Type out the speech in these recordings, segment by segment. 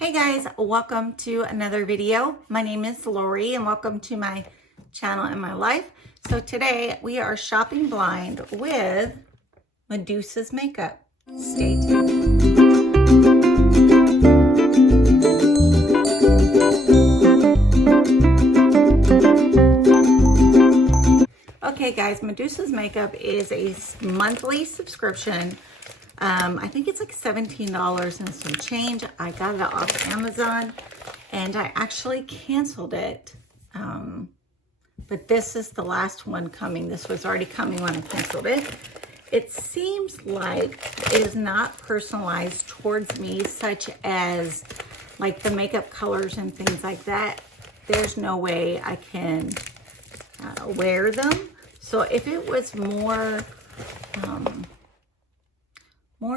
Hey guys, welcome to another video. My name is Lori and welcome to my channel and my life. So today we are shopping blind with Medusa's makeup. Stay tuned. Okay guys, Medusa's makeup is a monthly subscription. I think it's like $17 and some change. I got it off Amazon and I actually canceled it. But this is the last one coming. This was already coming when I canceled it. It seems like it is not personalized towards me, such as like the makeup colors and things like that. There's no way I can wear them. So if it was more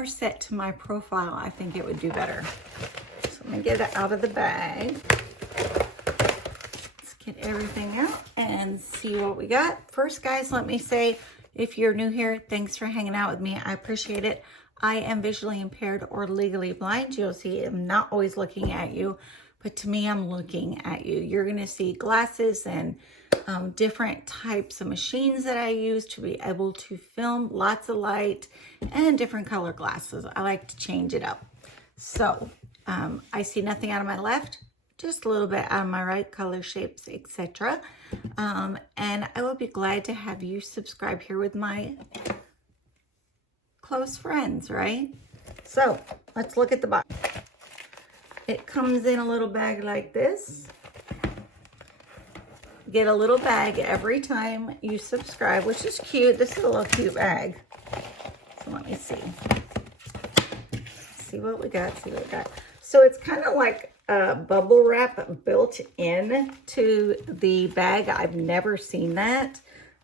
set to my profile, I think it would do better. So let me get it out of the bag. Let's get everything out and see what we got. First, guys, let me say, if you're new here, thanks for hanging out with me. I appreciate it. I am visually impaired or legally blind. You'll see I'm not always looking at you, but to me, I'm looking at you. You're gonna see glasses and different types of machines that I use to be able to film, lots of light, and different color glasses. I like to change it up. So I see nothing out of my left, just a little bit out of my right, color, shapes, etc. And I will be glad to have you subscribe here with my close friends, right? So let's look at the box. It comes in a little bag like this. Get a little bag every time you subscribe, which is cute. This is a little cute bag. So let me see. See what we got, see what we got. So it's kind of like bubble wrap built in to the bag. I've never seen that.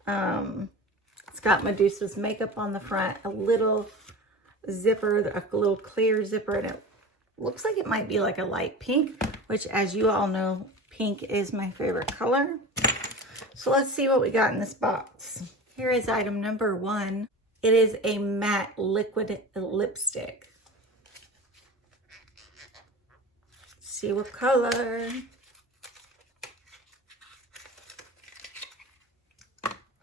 It's got Medusa's makeup on the front, a little zipper, a little clear zipper, and it looks like it might be like a light pink, which, as you all know, pink is my favorite color. So let's see what we got in this box. Here is item number one. It is a matte liquid lipstick. See what color.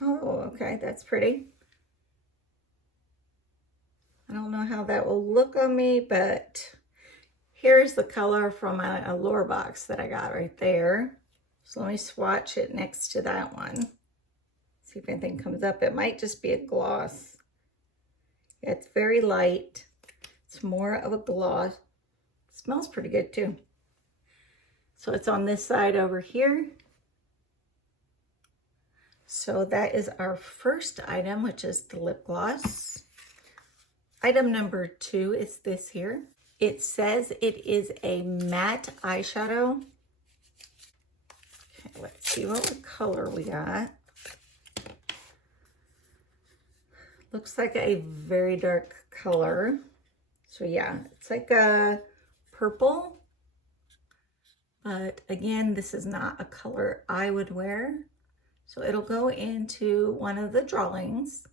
Oh, okay, that's pretty. I don't know how that will look on me, but here's the color from my Allure box that I got right there. So let me swatch it next to that one. See if anything comes up. It might just be a gloss. Yeah, it's very light. It's more of a gloss. It smells pretty good too. So it's on this side over here. So that is our first item, which is the lip gloss. Item number two is this here. It says it is a matte eyeshadow. Okay, let's see what color we got. Looks like a very dark color. So yeah, it's like a purple. But again, this is not a color I would wear. So it'll go into one of the drawings.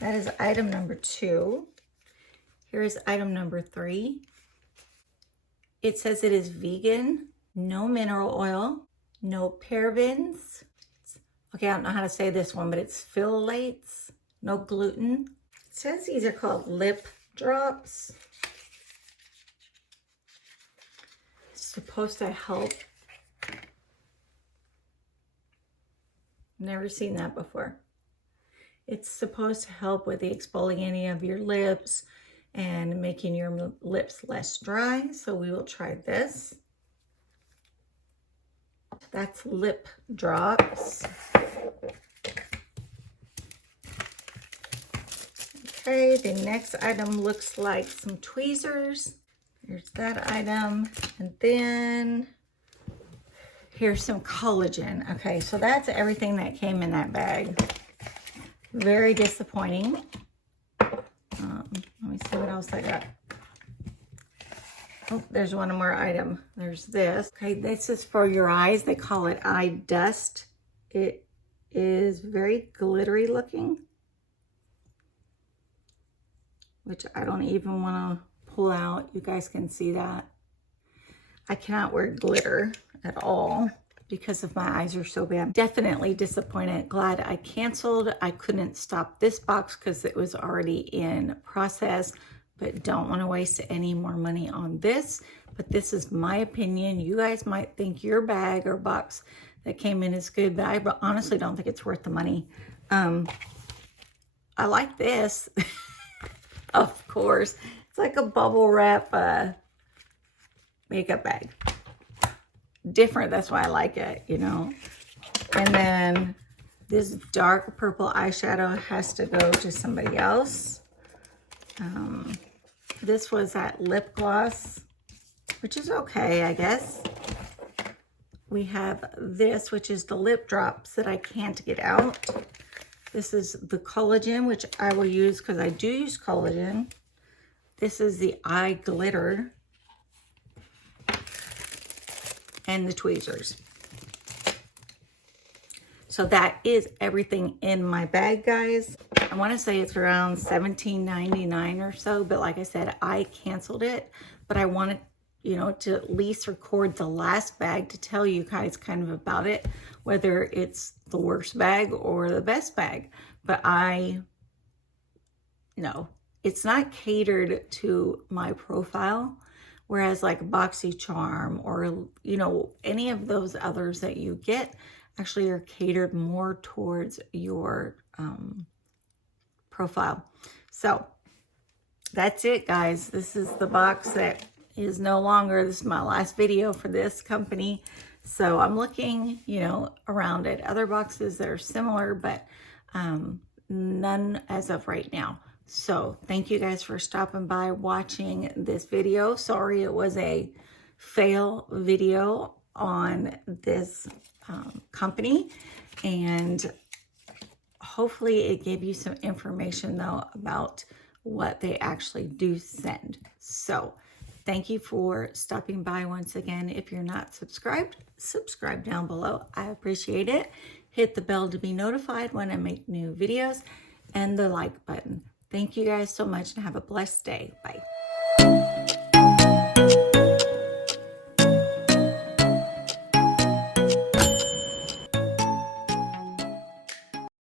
That is item number two. Here is item number three. It says it is vegan, no mineral oil, no parabens. Okay, I don't know how to say this one, but it's phthalates, no gluten. It says these are called lip drops. It's supposed to help. Never seen that before. It's supposed to help with the exfoliating of your lips and making your lips less dry. So we will try this. That's lip drops. Okay, the next item looks like some tweezers. Here's that item. And then here's some collagen. Okay, so that's everything that came in that bag. Very disappointing. Let me see what else I got. Oh, there's one more item. There's this. Okay, this is for your eyes. They call it eye dust. It is very glittery looking. which I don't even want to pull out. You guys can see that. I cannot wear glitter at all because of my eyes are so bad. Definitely disappointed. Glad I canceled. I couldn't stop this box because it was already in process, but don't want to waste any more money on this. But this is my opinion. You guys might think your bag or box that came in is good, but I honestly don't think it's worth the money. I like this. Of course. It's like a bubble wrap makeup bag. Different, that's why I like it, you know. And then this dark purple eyeshadow has to go to somebody else. This was that lip gloss, which is okay, I guess. We have this, which is the lip drops that I can't get out. This is the collagen, which I will use because I do use collagen. This is the eye glitter. And the tweezers. So that is everything in my bag, guys. I want to say it's around $17.99 or so, but like I said, I canceled it. But I wanted, you know, to at least record the last bag to tell you guys kind of about it, whether it's the worst bag or the best bag. But no, it's not catered to my profile. Whereas like BoxyCharm or, you know, any of those others that you get actually are catered more towards your profile. So that's it, guys. This is the box that is no longer, this is my last video for this company. So I'm looking, you know, around at other boxes that are similar, but none as of right now. So thank you guys for stopping by, watching this video. Sorry it was a fail video on this company, and hopefully it gave you some information though about what they actually do send. So thank you for stopping by once again. If you're not subscribed, subscribe down below. I appreciate it. Hit the bell to be notified when I make new videos and the like button. Thank you guys so much and have a blessed day. Bye.